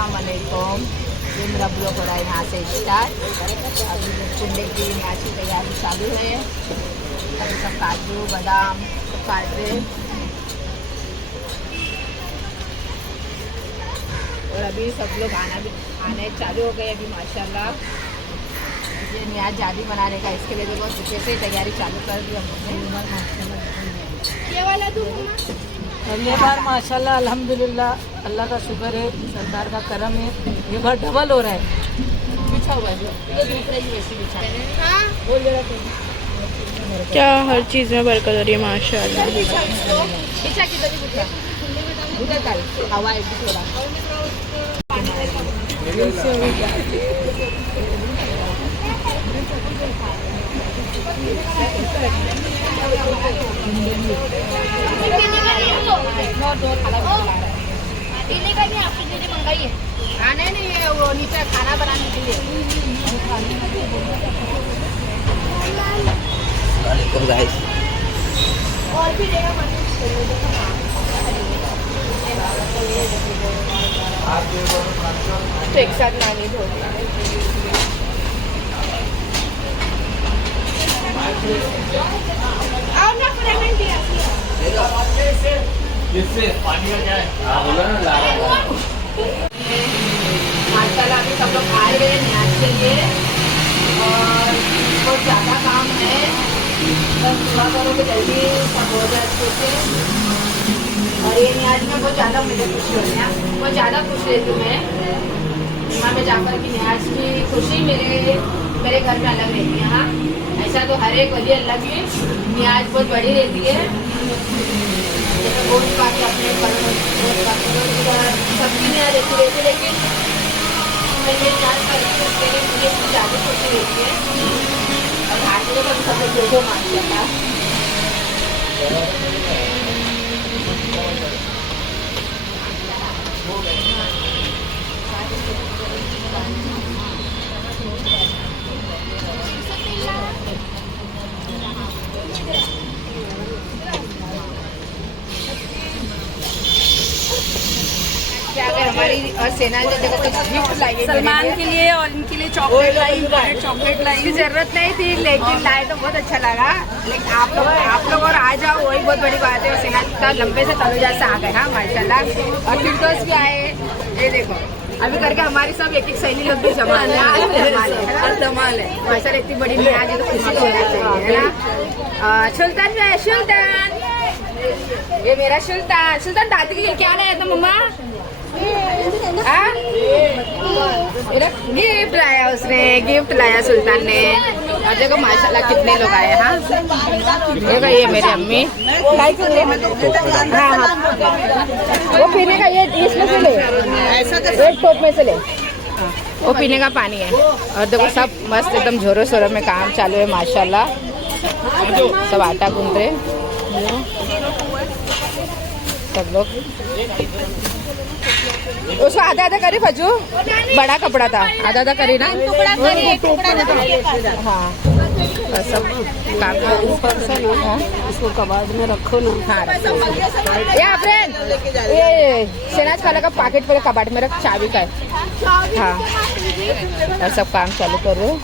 अस्सलाम वालेकुम। ये मेरा ब्लॉग हो रहा है यहाँ से स्टार्ट। अभी कुंडे की मैच की तैयारी चालू है। अभी सब काजू बादाम सब काट रहे हैं और अभी सब लोग आने चालू हो गए अभी माशाल्लाह। ये न्याज जादी बनाने का, इसके लिए देखो सुबह से तैयारी चालू कर दी हमने। ये वाला पहले बार माशाल्लाह अल्हम्दुलिल्लाह, अल्लाह का शुक्र है, सरकार का करम है। ये बार डबल हो रहा है। बिछा हुआ है ये दूसरे की वैसी बिछा है। हाँ बोल जरा क्या हर चीज़ में बरकत हो रही है माशाल्लाह। बिछा किधर बिछा उधर डाल हवा है थोड़ा। पीने का नहीं, आपकी चीजें मंगाई है। हाँ नहीं ये वो नीचे खाना बनाने के लिए। और भी देगा तो एक साथ नानी धोती और ना फ्रेगमेंट दिया पानी का क्या है? बोला ना ला रहा है। माशाल्लाह अभी सब लोग आ रहे हैं न्याज के लिए और बहुत ज़्यादा काम है। बस दुआ करो कि जल्दी सब हो जाए अच्छे से। और ये न्याज में बहुत ज़्यादा मुझे खुशी हो रही है, बहुत ज़्यादा खुश रहती हूँ मैं। वहाँ में जाकर की न्याज की खुशी मेरे घर में अलग रहती है। हाँ ऐसा तो हर एक वली अलग ही न्याज बहुत बड़ी रहती है। जैसे गोश्त का अपने सबकी न्याज रहती रहती, लेकिन मैं ये न्याज करके मुझे ज़्यादा खुशी रहती है। और हाजिरों का भी सब लोग जो मान लेता है। क्या अगर हमारी और सेना ने देखो कुछ गिफ्ट लाई है सलमान के लिए और इनके लिए चॉकलेट लाई, चॉकलेट लाई। की जरूरत नहीं थी लेकिन लाए तो बहुत अच्छा लगा। लेकिन आप लोग और आ जाओ वही बहुत बड़ी बात है। और सेना इतना लंबे से तलुजा से आ गए। हाँ माशाल्लाह। और फिरदौस भी आए, ये देखो अभी करके हमारी सब एक सहेली लोग भी जमा धमाल है माशाल्लाह। इतनी बड़ी न्याज है तो खुशी तो होना चाहिए है ना। सुल्तान भी है, सुल्तान ये मेरा सुल्तान दादी के लिए क्या लाया था मम्मा? गिफ्ट लाया उसने, गिफ्ट लाया सुल्तान ने। और देखो माशाल्लाह कितने लोग आए। हाँ देखो ये मेरी अम्मी। हाँ वो पीने का ये इसमें से ले, एक टोप में से ले, वो पीने का पानी है। और देखो सब मस्त एकदम जोरों शोरों में काम चालू है माशाल्लाह। सब आटा गूंद रहे सब लोग। उसको आधा आधा करी फजू, बड़ा कपड़ा था, आधा आधा करी ना। हाँ सब काम इसको कबाड़ में रखो ना। हाँ या फ्रेंड ये शहनाज खाला का पैकेट मेरे कबाड़ में रख, चाबी का है। हाँ और सब काम चालू कर रहे हो।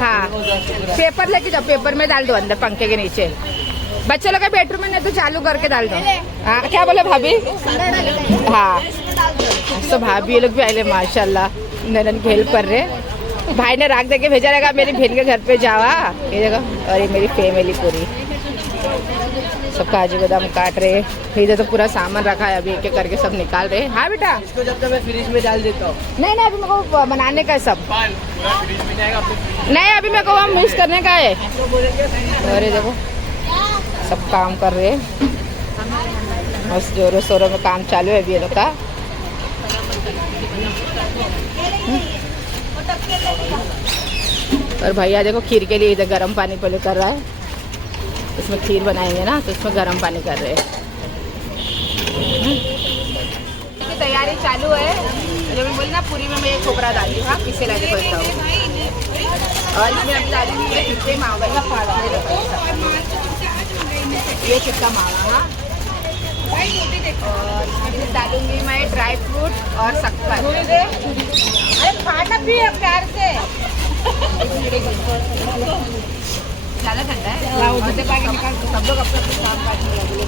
हाँ पेपर लेके जाओ, पेपर में डाल दो अंदर पंखे के नीचे। बच्चे लोग के बेडरूम में नहीं तो चालू करके डाल दो। हाँ क्या बोले भाभी? हाँ तो भाभी लोग भी आए माशाल्लाह, ननन की हेल्प कर रहे। भाई ने राख दे के भेजा रहेगा मेरी बहन के घर पे जावा। ये देखो और ये मेरी फैमिली पूरी सब काजू बादाम काट रहे। इधर तो पूरा सामान रखा है, अभी एक एक करके सब निकाल रहे। हाँ बेटा इसको जब तक मैं फ्रिज में डाल देता हूँ। नहीं अभी मेरे को बनाने का है सब। नहीं अभी मेरे को वहाँ मिक्स करने का है। अरे देखो सब काम कर रहे हैं, बस जोरों शोरों में काम चालू है अभी ये लोग का। और भैया देखो खीर के लिए इधर गर्म पानी पहले कर रहा है। इसमें खीर बनाएंगे ना तो इसमें गर्म पानी कर रहे हैं। तैयारी चालू है। जो मैं बोली ना पूरी में मैं खोपरा डाली हूँ। हाँ पीछे लगे बोलता हूँ। और इसमें अभी डाली हुई है कितने मावा का फाड़ा ये कितना मावा। हाँ और डालूंगी मैं ड्राई फ्रूट और शक्कर। अरे खाना भी है प्यार से। ज़्यादा ठंडा है और देखो आगे निकाल तो सब लोग अपने काम काटने लगे।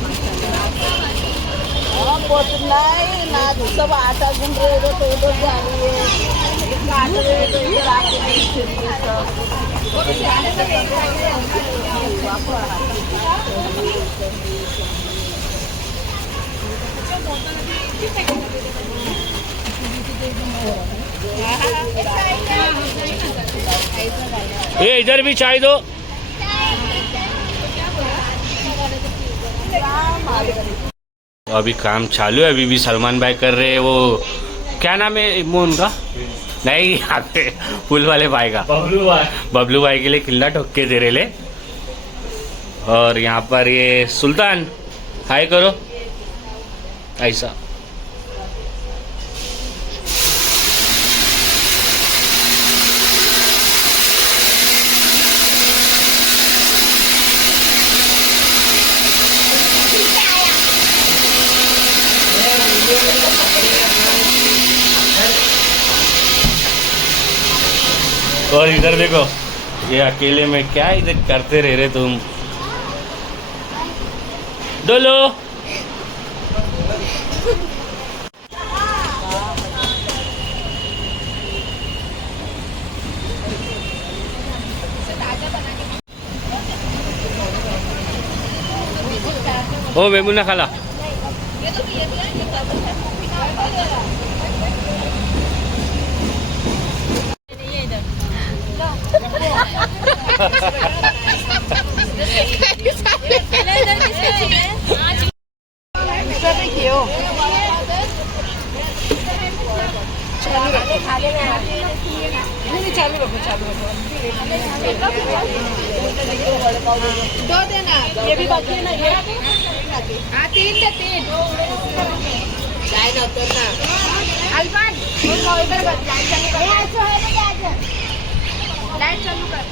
नहीं ना सब आटा गुन रहे हो तो उधर जा रही है, काट रहे हो तो इधर आके नहीं फिर रही ये इधर भी चाय दो। अभी काम चालू है, अभी भी सलमान भाई कर रहे हैं। वो क्या नाम है वो उनका? नहीं, यहाँ पे फूल वाले भाई का, बबलू भाई के लिए किल्ला ठोक के दे रहे ले। और यहाँ पर ये सुल्तान हाय करो ऐसा। और इधर देखो, ये अकेले में क्या इधर करते रह रहे तुम। डोलो ओ बेमुना खाला। दो देना, ये भी बाकी है ना ये। हाँ 3 दे 3। चाय ना उतरना। अल्फान इधर बस लाइट चालू कर।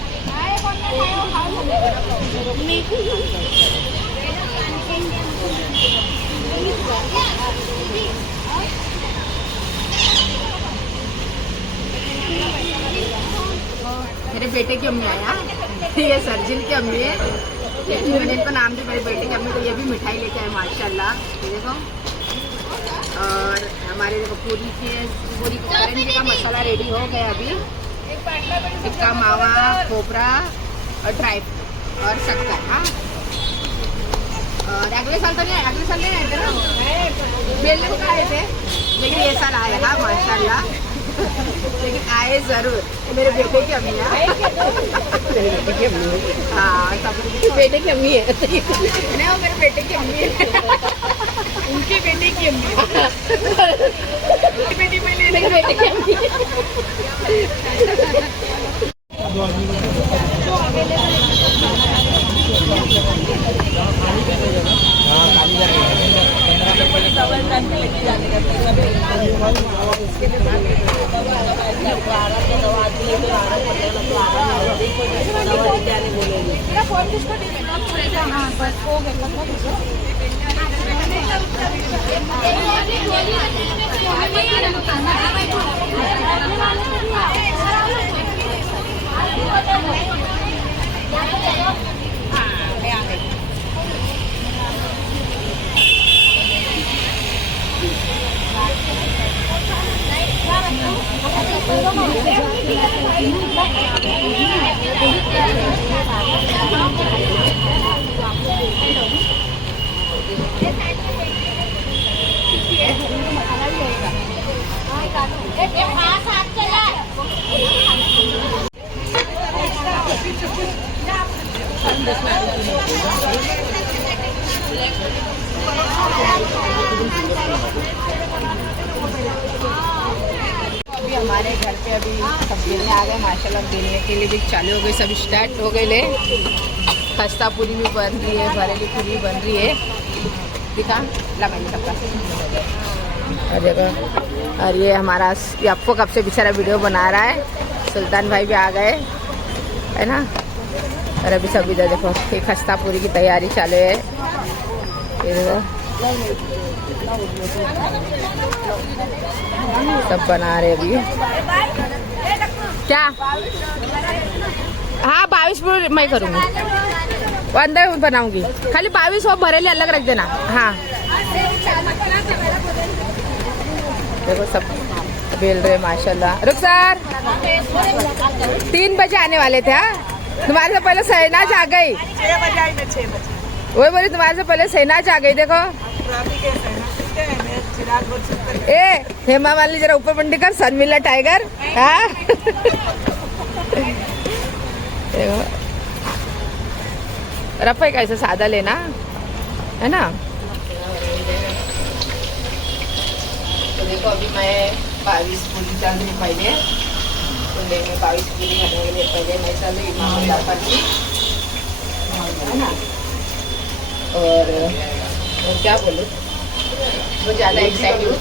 मेरे बेटे की अम्मी आया, ये सर्जिन की अम्मी है। मैंने इनको नाम दिया मेरे बेटे की अम्मी को। ये भी मिठाई लेके आए माशाल्लाह, ये देखो। और हमारे देखो पूरी करंजी का मसाला रेडी हो गया अभी। टिक्का मावा, खोपरा और ड्राई फ्रूट और शक्कर। हाँ, और अगले साल तो नहीं, अगले साल नहीं आए थे ना, बेलने को आए थे, लेकिन ये साल आए। हाँ माशाल्लाह, लेकिन आए जरूर। मेरे बेटे की अम्मी है। हाँ, सब बेटे की अम्मी है। नहीं, वो मेरे बेटे की अम्मी है। उनकी बेटे की अम्मी बेटी पहले मेरे बेटे की अम्मी। अभी हमारे घर पे अभी सब गिरने आ गए माशाल्लाह। गिरने के लिए भी चालू हो गई, सब स्टार्ट हो गए ले। खस्ता पूरी भी बन रही है, भरेली पूरी बन रही है। दिखा लगाइए सबका। और ये हमारा आपको कब से बेचारा वीडियो बना रहा है। सुल्तान भाई भी आ गए है ना। और अभी सब इधर देखो, ये खस्ता पूरी की तैयारी चालू है। ये देखो सब बना रहे अभी। क्या? हाँ 22 मैं करूँगी, वो अंदर बनाऊंगी। खाली 22 वो भरेले अलग रख देना। हाँ देखो सब बेल रहे माशाल्लाह। रुखसार 3 बजे आने वाले थे। हाँ तुम्हारे से पहले शहनाज आ गई। 6 बजे आई मैं, 6 बजे। वही बोली तुम्हारे से पहले शहनाज आ गई। देखो ए हेमा मालिनी जरा ऊपर मंडी कर, शर्मिला टाइगर। हाँ देखो रफाई का ऐसा सादा लेना है ना। तो देखो अभी मैं 22 पूरी चल रही पहले कुंडे में 22 पूरी खाने के लिए पहले मैं चल रही इमाम जाफर की, है ना। और क्या बोलूँ, वो ज़्यादा एक्साइटेड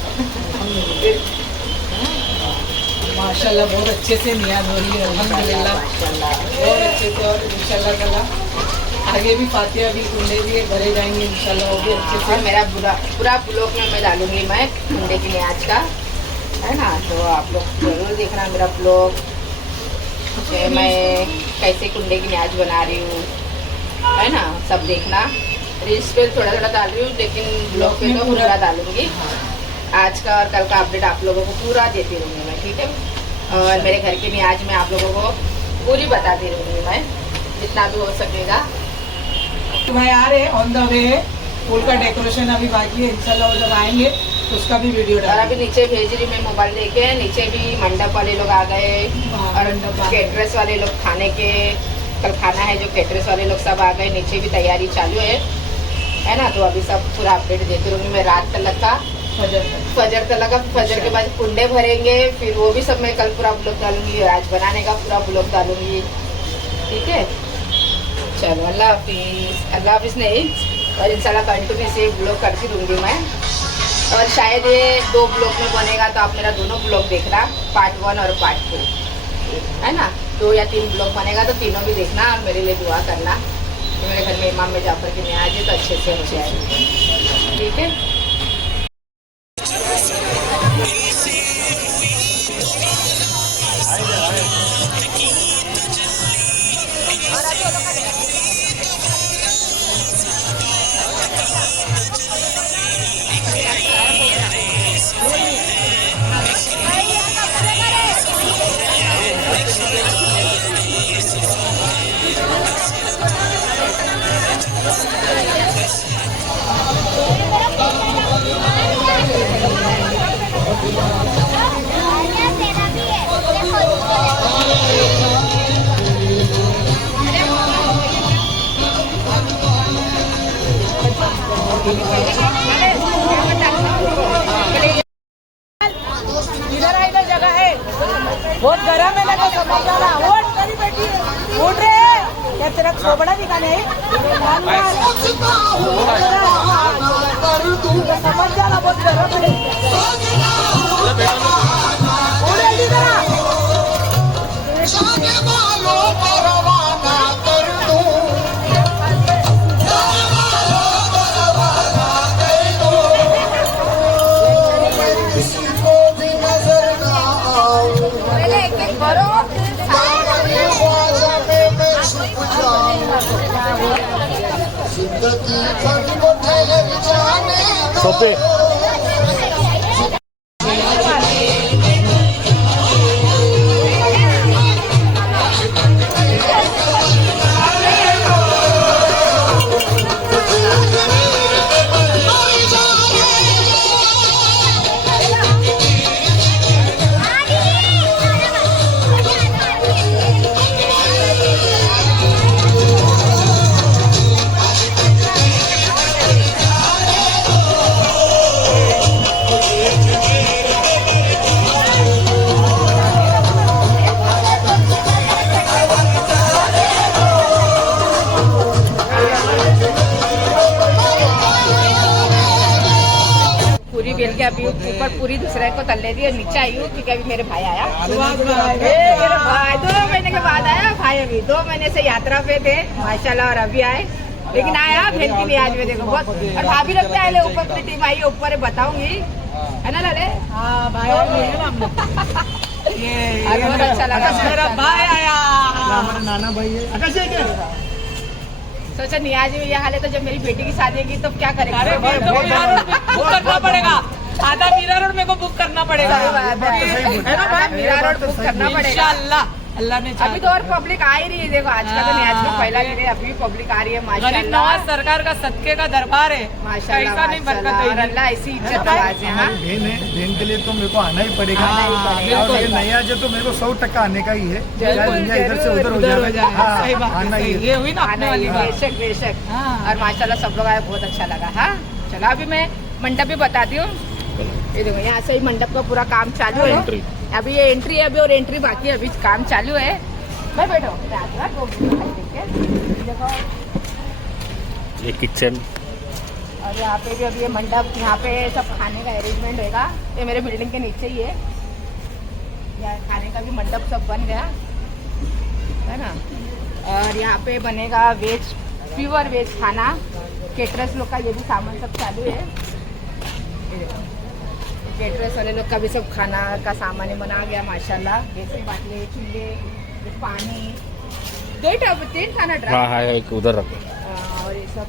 माशाल्लाह बहुत अच्छे से नियाज हो रही है अल्हम्दुलिल्लाह, बहुत अच्छे से। और इंशाल्लाह ताला आगे भी फातिहा भी कुंडे भी भरे जाएंगे इंशाल्लाह, वो भी अच्छे से। और मेरा पूरा ब्लॉग में मैं डालूंगी मैं कुंडे की न्याज का, है ना। तो आप लोग जरूर देखना मेरा ब्लॉग, मैं कैसे कुंडे की न्याज बना रही हूँ, है ना। सब देखना। रील्स पे थोड़ा थोड़ा डाल रही हूँ, लेकिन ब्लॉग पे तो पूरा डालूंगी। आज का और कल का अपडेट आप लोगों को पूरा देती रहूँगी मैं, ठीक है। और मेरे घर की न्याज में आप लोगों को पूरी बताती रहूँगी मैं, जितना भी हो सकेगा। तो भाई आ रहे ऑन द वे, फूल का डेकोरेशन अभी बाकी है इंशाल्लाह, वो जब आएंगे तो उसका भी वीडियो और डालेंगे। अभी नीचे भेज रही मैं मोबाइल देके, नीचे भी मंडप वाले लोग आ गए और केटरस वाले लोग खाने के कल खाना है जो केटरस वाले लोग सब आ गए। नीचे भी तैयारी चालू है ना। तो अभी सब पूरा अपडेट देती रहूँगी मैं रात तक का, फजर तक का। फजर के बाद कुंडे भरेंगे, फिर वो भी सब मैं कल पूरा ब्लॉग डालूंगी, आज बनाने का पूरा ब्लॉग डालूंगी, ठीक है। चलो अल्लाह हाफिज़। अल्लाह हाफिज़ नहीं, और इंशाल्लाह कंटिन्यू से ब्लॉग करती रहूँगी मैं। और शायद ये 2 ब्लॉग में बनेगा, तो आप मेरा दोनों ब्लॉग देखना, पार्ट 1 और पार्ट 2, है ना। 2 या 3 ब्लॉग बनेगा तो तीनों भी देखना और मेरे लिए दुआ करना कि मेरे घर में इमाम जाफर की न्याज है तो अच्छे से हो जाए, ठीक है। इधर जगह है, बहुत गर्म है ना, तो समझ जाना। उठ रहे क्या तेरा खोबड़ा दिखाने है, समझ जाना, बहुत गर्म है। सोपे बेल के अभी ऊपर पूरी दूसरे को तल ले दी और नीचे आई हूँ क्योंकि अभी मेरे भाई आया। मेरे भाई 2 महीने के बाद आया भाई, अभी 2 महीने से यात्रा पे थे माशाल्लाह, और अभी आए लेकिन आया बहन की लिहाज में देखो बहुत। और भाभी लोग भी आए ऊपर, अपनी टीम आई है ऊपर है, बताऊंगी है ना लाले। हाँ भाई और मिले ना हम लोग। और बहुत अच्छा लगा मेरा भाई आया। हमारा नाना भाई है आकाश है क्या? सोचा नियाज में ये हाल है तो जब मेरी बेटी की शादी होगी तो क्या करेंगे। अरे भाई तो बुक करना पड़ेगा, आधा मीरा रोड मेरे को बुक करना पड़ेगा, है ना भाई? मीरा रोड बुक करना पड़ेगा इंशाल्लाह, अल्लाह ने अभी तो। और पब्लिक आ ही रही है देखो, आज का तो नियाज में पहला दिन है, अभी भी पब्लिक आ रही है गरीब माशाल्लाह। नवाज सरकार का सदके का दरबार है, माशाल्लाह कैसा नहीं बरकत माशाल्लाह। और है। अल्लाह ऐसी इज्जत नवाजे। हाँ हमारी बहन है, बहन के लिए तो मेरे को आना ही पड़ेगा। आना ही पड़ेगा। और ये नया जो तो मेरे को 100% आने का ही है। चाहे दुनिया इधर से उधर हो उधर हो जाए, जाए। हाँ, सही बात आना है, ही ये हुई ना अपने आना वाली ही, बात। बेशक बेशक। हाँ। और माशाल्लाह सब लोग आए, बहुत अच्छा लगा। हाँ चलो अभी मैं मंडप भी बताती हूँ। ये देखो यहाँ से ही मंडप का पूरा काम चालू है। अभी ये एंट्री है अभी, और एंट्री बाकी है, अभी काम चालू है। मैं बैठो देखो ये किचन। और यहाँ पे भी अभी ये मंडप, यहाँ पे सब खाने का अरेंजमेंट होगा। ये मेरे बिल्डिंग के नीचे ही है, यहाँ खाने का भी मंडप सब बन गया है ना। और यहाँ पे बनेगा वेज, प्योर वेज खाना। केटरर्स लोग का ये भी सामान सब चालू है। केटरर्स वाले लोग का भी सब खाना का सामान ही बना गया माशाल्लाह। जैसे बाटले, चूल्हे, पानी, 3 खाना ड्राई। हाँ हाँ एक उधर रखो। और ये सब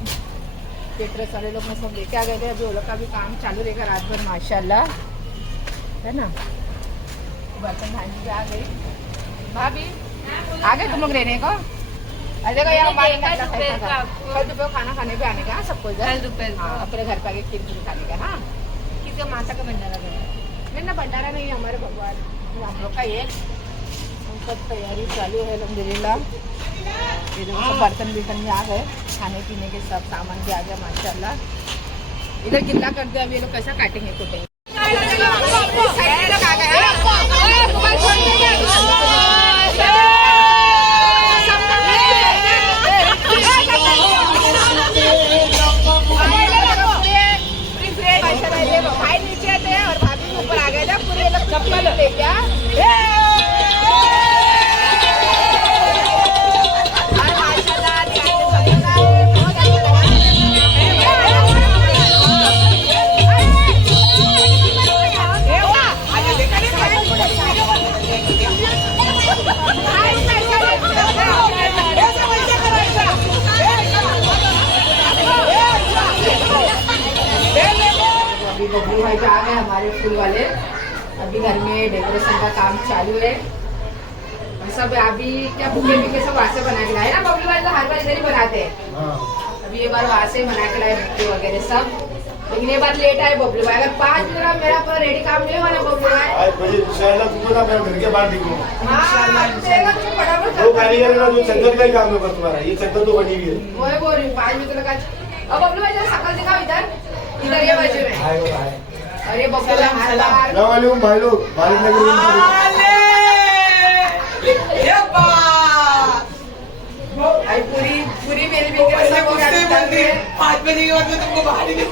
केटरर्स वाले लोग में सब लेके आ गए थे। अभी वो लोग का भी काम चालू रहेगा रात भर माशाल्लाह, है ना। बर्तन भांजी भी आ गई। भाभी आ गए तुम लोग रहने को? अरे देखो यार कल दोपहर खाना खाने पे आने का। हाँ सबको इधर हाँ अपने घर पे आके खीर खाने का। हाँ किसका माता का भंडारा नहीं ना, भंडारा नहीं हमारे भगवान हम लोग का ये सब तैयारी चालू है अल्हम्दुलिल्लाह। ये देखो सब बर्तन भी आ गए, खाने पीने के सब सामान भी आ गया माशाल्लाह। इधर गिल्ला कर दिया, अभी ये लोग कैसा काटेंगे कुटेंगे। भाई नीचे थे और भाभी ऊपर आ गए थे, पूरे लोग चप्पल ले गया। अभी बबलू भाई आ गए हमारे फूल वाले। अभी घर में डेकोरेशन का काम चालू है। और सब अभी क्या बुके बुके सब वहाँ से बना के लाए ना बबलू भाई, तो हर बार इधर ही बनाते हैं। अभी ये बार वहाँ से बना के लाए बुके वगैरह सब। लेकिन ये बार लेट आए बबलू भाई। अगर 5 मिनट में मेरा पूरा रेडी काम नहीं होगा ना बबलू भाई, घर के बाहर दिखो। फटाफट वो कारीगर है ना जो चद्दर का ही काम होगा तुम्हारा, ये चद्दर तो बनी हुई है। वो बोल रही 5 मिनट लगा। अब बबलू भाई जरा शकल दिखाओ इधर, इधर ये बाजू में। अरे बबलू भाई सलाम वालेकुम भाई लोग, भारत नगर ये बात भाई पूरी पूरी मेरी भी के सब हो गया। 5 बजे के बाद में तुमको बाहर ही नहीं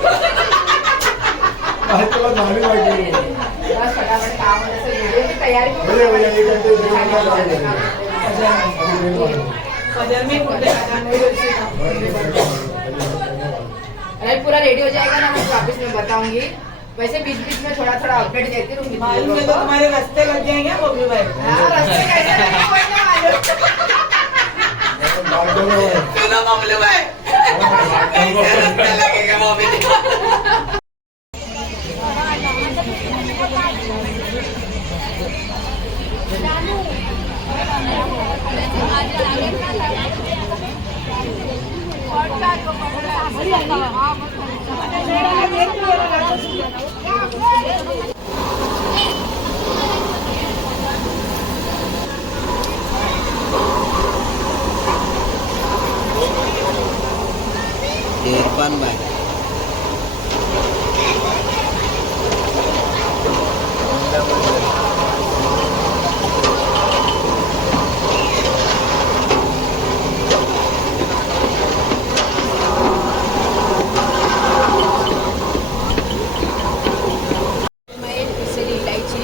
भारत के बाद मालूम है कि बस फटाफट काम होने से वीडियो की तैयारी को भैया भैया ये करते हैं अरे पूरा रेडी हो जाएगा ना, मैं वापस में बताऊंगी। वैसे बीच बीच में थोड़ा थोड़ा अपडेट देती रहूंगी। मालूम है तो तुम्हारे रास्ते लग जाएंगे बबलू भाई। हाँ, रास्ते कैसे लगे कोई नहीं मालूम। सुनो बबलू भाई, कैसे रास्ते लगेगा वो भी नहीं। इरफान भाई इलायची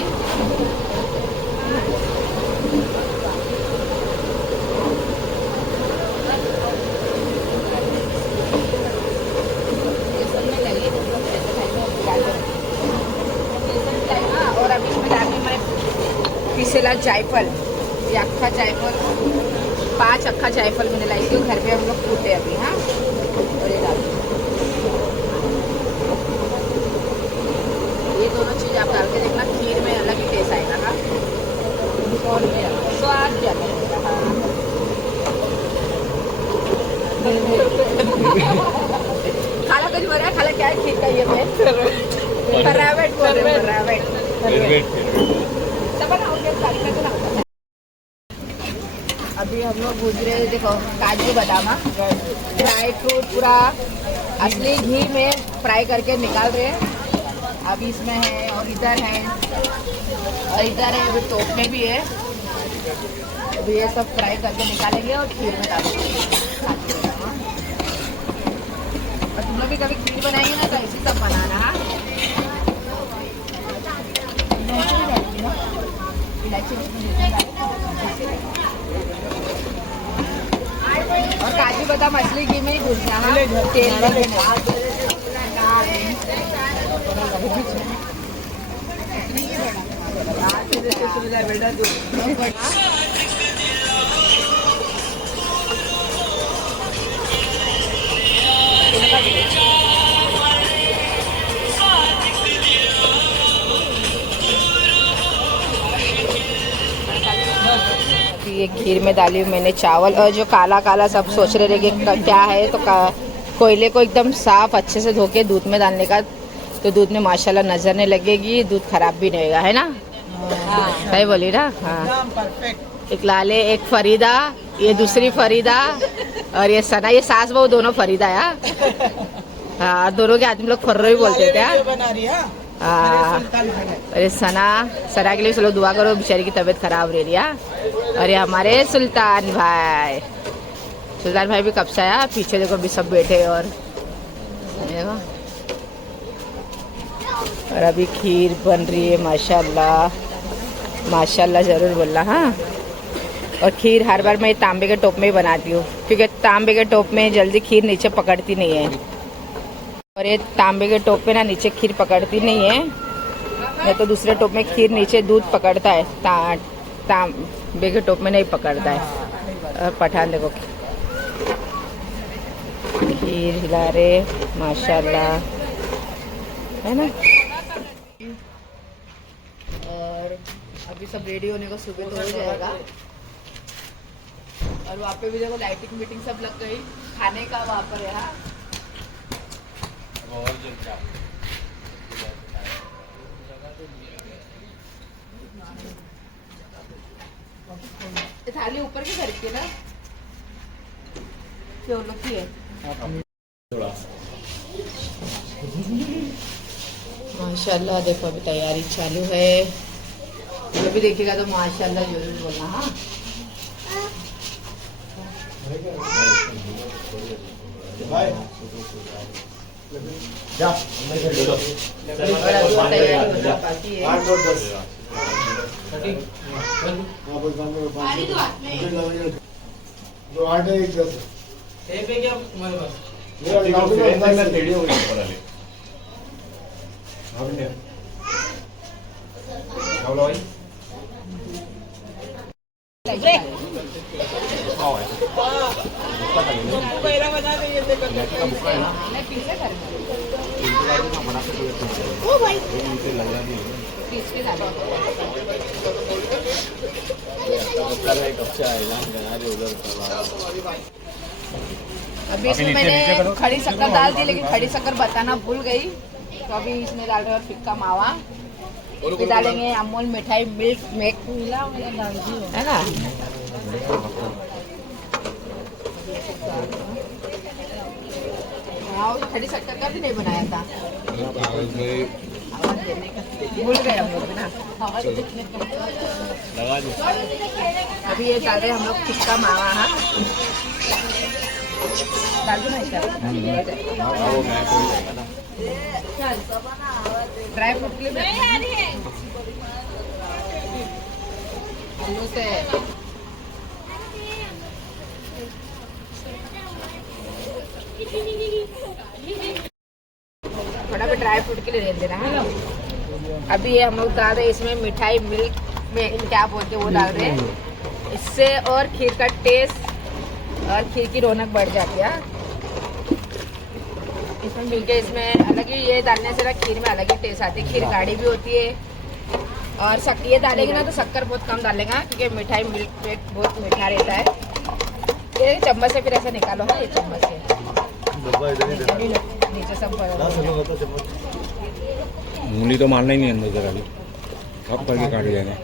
दिसेला जायफल, ये अक्खा जायफल, 5 अक्खा जायफल मैंने लाई थी, घर पे हम लोग कूटे अभी। हाँ, और ये डाल, ये दोनों चीज़ आप डाल के देखना, खीर में अलग ही टेस्ट आएगा। हाँ, स्वाद क्या लगेगा। हाँ, खाला कुछ बोल रहा है, खाला क्या है खीर का ये में फरावेट बोल रहे हैं, फरावेट। सब ना उनके सारी में तो ना होता है। अभी हम लोग भूज रहे हैं, देखो काजू बादाम, ड्राई फ्रूट पूरा असली घी में फ्राई करके निकाल रहे हैं। अभी इसमें है और इधर है और इधर है, अभी टोप में भी है। अभी ये सब फ्राई करके निकालेंगे और खीर में डालेंगे। और तुम लोग भी कभी खीर बनाएंगे ना तो ऐसे सब बनाना। हाँ, और काजू बादाम असली घी में ही भूजना। हाँ, तेल में ये खीर में डाली हूँ मैंने चावल, और जो काला काला सब सोच रहे थे कि क्या है, तो कोयले को एकदम साफ अच्छे से धो के दूध में डालने का, तो दूध में माशाल्लाह नजर नहीं लगेगी, दूध खराब भी नहीं होगा, है ना? सही बोली ना? हाँ, एक लाले, एक फरीदा, ये दूसरी फरीदा, और ये सना, ये सास बहू दोनों फरीदा है। हाँ, दोनों के आदमी लोग फर्रो ही बोलते थे। हाँ, अरे सना के लिए चलो दुआ करो, बेचारी की तबीयत खराब रह रही है। और ये हमारे सुल्तान भाई भी कब से आया, पीछे देखो भी सब बैठे। और अभी खीर बन रही है, माशाल्लाह माशाल्लाह जरूर बोलना। हाँ, और खीर हर बार मैं तांबे के टोप में ही बनाती हूँ, क्योंकि तांबे के टोप में जल्दी खीर नीचे पकड़ती नहीं है, और ये तांबे के टोप में ना नीचे खीर पकड़ती नहीं है। नहीं तो दूसरे टोप में खीर नीचे दूध पकड़ता है, तांबे के टोप में नहीं पकड़ता है। और पठान देखो खीर हिला रहे, माशाल्लाह, है ना? और अभी सब रेडी होने को सुबह तो हो जाएगा। और वहाँ पे भी देखो लाइटिंग मीटिंग सब लग गई, खाने का वहाँ पर है। हाँ, थाली ऊपर की खरीदती है ना, क्यों लोग की है? माशाल्लाह देखो अभी तैयारी चालू है, अभी देखिएगा तो माशाल्लाह जरूर बोलना। हाँ, अभी इसमें मैंने खड़ी शक्कर डाल दी, लेकिन खड़ी शक्कर बताना भूल गई, तो अभी इसमें डाल रहे हैं फिक्का मावा, फिर डालेंगे अमूल मिठाई मिल्क मेक, है ना? हाँ, खड़ी शक्कर का भी नहीं बनाया था, भूल गए हम लोग ना। अभी ये डाल रहे हम लोग फिक्का मावा। हाँ, डाल दो ना ड्राई फ्रूट के लिए से थोड़ा भी ड्राई फ्रूट के लिए दे देना है। अभी ये हम लोग डाल रहे इसमें मिठाई मिल्क में क्या बोलते हैं वो डाल रहे हैं। इससे और खीर का टेस्ट और खीर की रौनक बढ़ जाती है। इसमें क्योंकि इसमें अलग ही ये डालने से ना खीर में अलग ही टेस्ट आती है। खीर गाढ़ी भी होती है और शक्कर ये डालेगी ना तो शक्कर बहुत कम डालेगा क्योंकि मिठाई मिल्क पेट बहुत मीठा रहता है। ये चम्मच से फिर ऐसा निकालो। हाँ, ये चम्मच से नीचे सब मूली तो मारना ही नहीं अंदर जरा भी, सब करके काट जाएगा।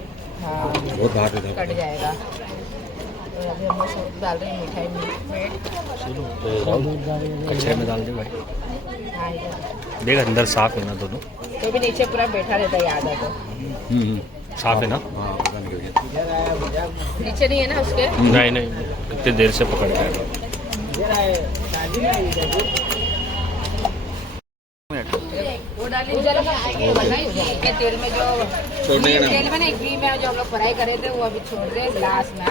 हाँ बहुत धार है। कट जाएगा। तो अभी हम सब डाल रहे हैं मिठाई मिल्क पेट। कचरे में डाल दे भाई। हाँ, इधर देख अंदर साफ है ना दोनों? तो भी नीचे पूरा बैठा रहता है आधा तो। साफ है ना? हाँ पता नहीं क्या नीचे नहीं है ना उसके? नहीं नहीं, कितने देर से पकड़ के आएगा। वो डाली के तेल में जो तेल में नहीं घी में जो हम लोग फ्राई करे थे वो अभी छोड़ रहे लास्ट में।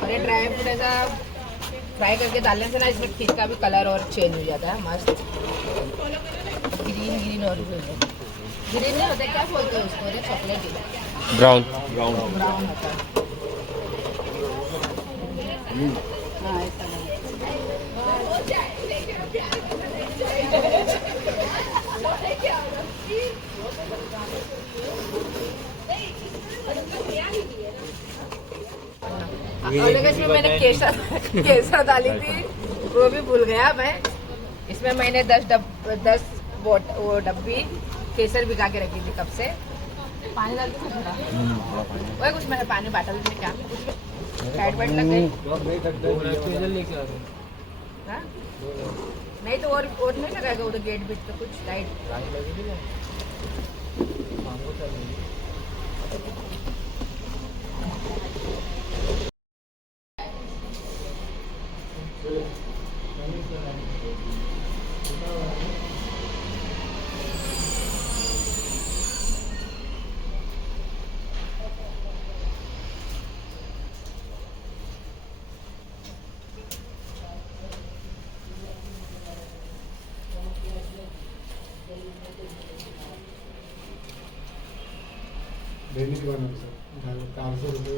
और ये ड्राई फ्रूट ऐसा फ्राई करके डालने से ना इसमें खीर का भी कलर और चेंज हो जाता है मस्त ग्रीन ग्रीन। और ग्रीन नहीं होता, क्या बोलते हैं उसको? अरे चॉकलेट ब्राउन। ब्राउन होता है। हाँ, ऐसा और इसमें मैंने केसर डाली थी, वो भी भूल गया मैं। इसमें मैंने 10 वो डब्बी केसर भिगा के रखी थी कब से। पानी डालती हूँ थोड़ा। वही कुछ मैंने पानी बाटल में क्या लाइट वाइट लग गई। हाँ? नहीं तो और नहीं लगाएगा उधर गेट बीट पे कुछ लाइट। दैनिक बनवतो सर 400 रुपये